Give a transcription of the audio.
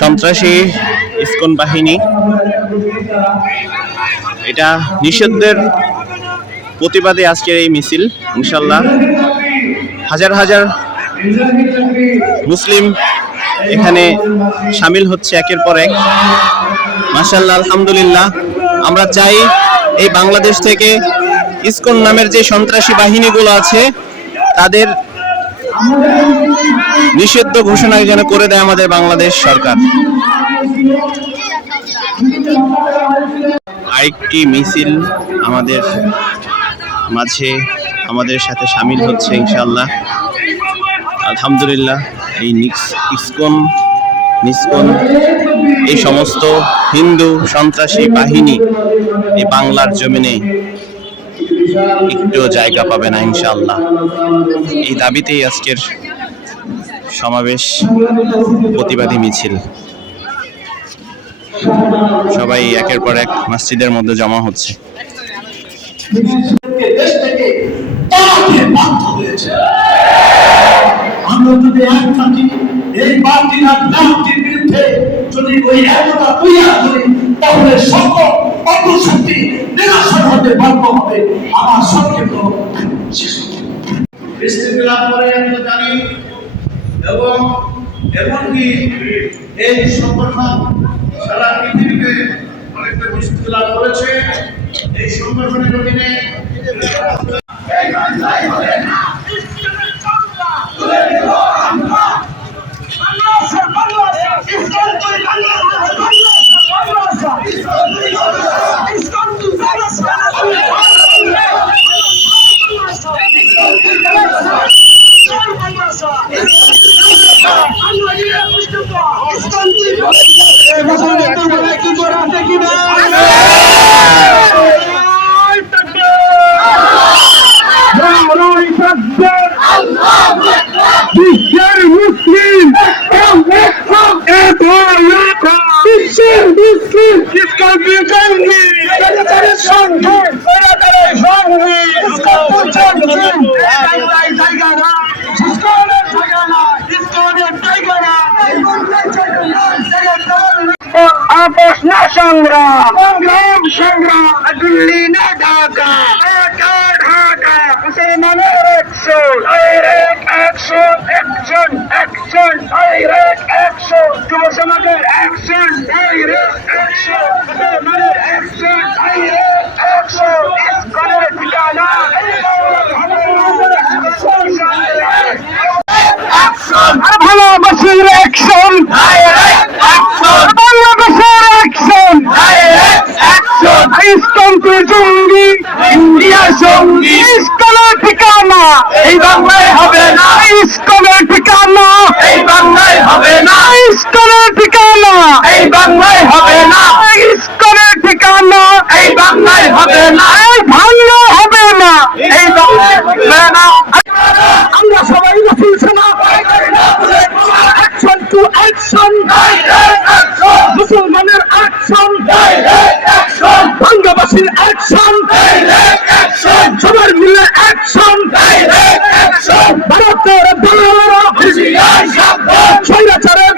সন্ত্রাসী ইসকন বাহিনী, এটা নিষিদ্ধের প্রতিবাদে আজকের এই মিছিল। ইনশাল্লাহ হাজার হাজার মুসলিম এখানে সামিল হচ্ছে একের পর এক। মাশাআল্লাহ, আলহামদুলিল্লাহ। আমরা চাই এই বাংলাদেশ থেকে ইসকন নামের যে সন্ত্রাসী বাহিনীগুলো আছে তাদের নিষিদ্ধ ঘোষণা যেন করে দেয় আমাদের বাংলাদেশ সরকার। আরেকটি মিছিল আমাদের মাঝে আমাদের সাথে সামিল হচ্ছে ইনশাআল্লাহ, আলহামদুলিল্লাহ। এই ইসকন এই সমস্ত হিন্দু সন্ত্রাসী বাহিনী এই বাংলার জমিনে একটু জায়গা পাবে না ইনশাআল্লাহ। এই দাবিতেই আজকের সমাবেশ, প্রতিবাদী মিছিল। সবাই একের পর এক মসজিদের মধ্যে জমা হচ্ছে। আমরা যদি এক থাকি, এই পার্টির আর নামটির বিরুদ্ধে যদি ওই একতা তৈরি করি, তাহলে সকল অগ্রশক্তি নিরাশন হতে বাধ্য হবে। আমার সংক্ষিপ্ত বৃষ্টি লাভ করে আমরা জানি, এবং এমনকি এই সংগঠন সারা পৃথিবীতে অনেকটা বৃষ্টি লাভ করেছে। এই সংগঠনের অধীনে সংগ্রাম দিল্লি না ঢাকা, মুসলমানের অ্যাকশন, যুব সমাজের অ্যাকশন, মুসলমানের অ্যাকশন, ইসকনের ঠিকানা ভালোবাসার অ্যাকশন, বাংলাদেশের অ্যাকশন, ইসকন জঙ্গি, ইন্ডিয়া সঙ্গী, ইসকনের ঠিকানা এই বাংলায় হবে না, ইসকনের ঠিকানা এই বাংলায় হবে না, ইসকনের ঠিকানা এই বাংলায় হবে না, ইসকনের ঠিকানা এই বাংলায় হবে না, এই ভাঙলে হবে না, এই বাংলায় হবে না। আমরা সবাই রাসূল সেনা, অ্যাকশন টু অ্যাকশন, মুসলমানের অ্যাকশন, বাংলাবাসীর অ্যাকশন, সবার মিলে অ্যাকশন, ভারতের দলেরা স্বৈরাচারের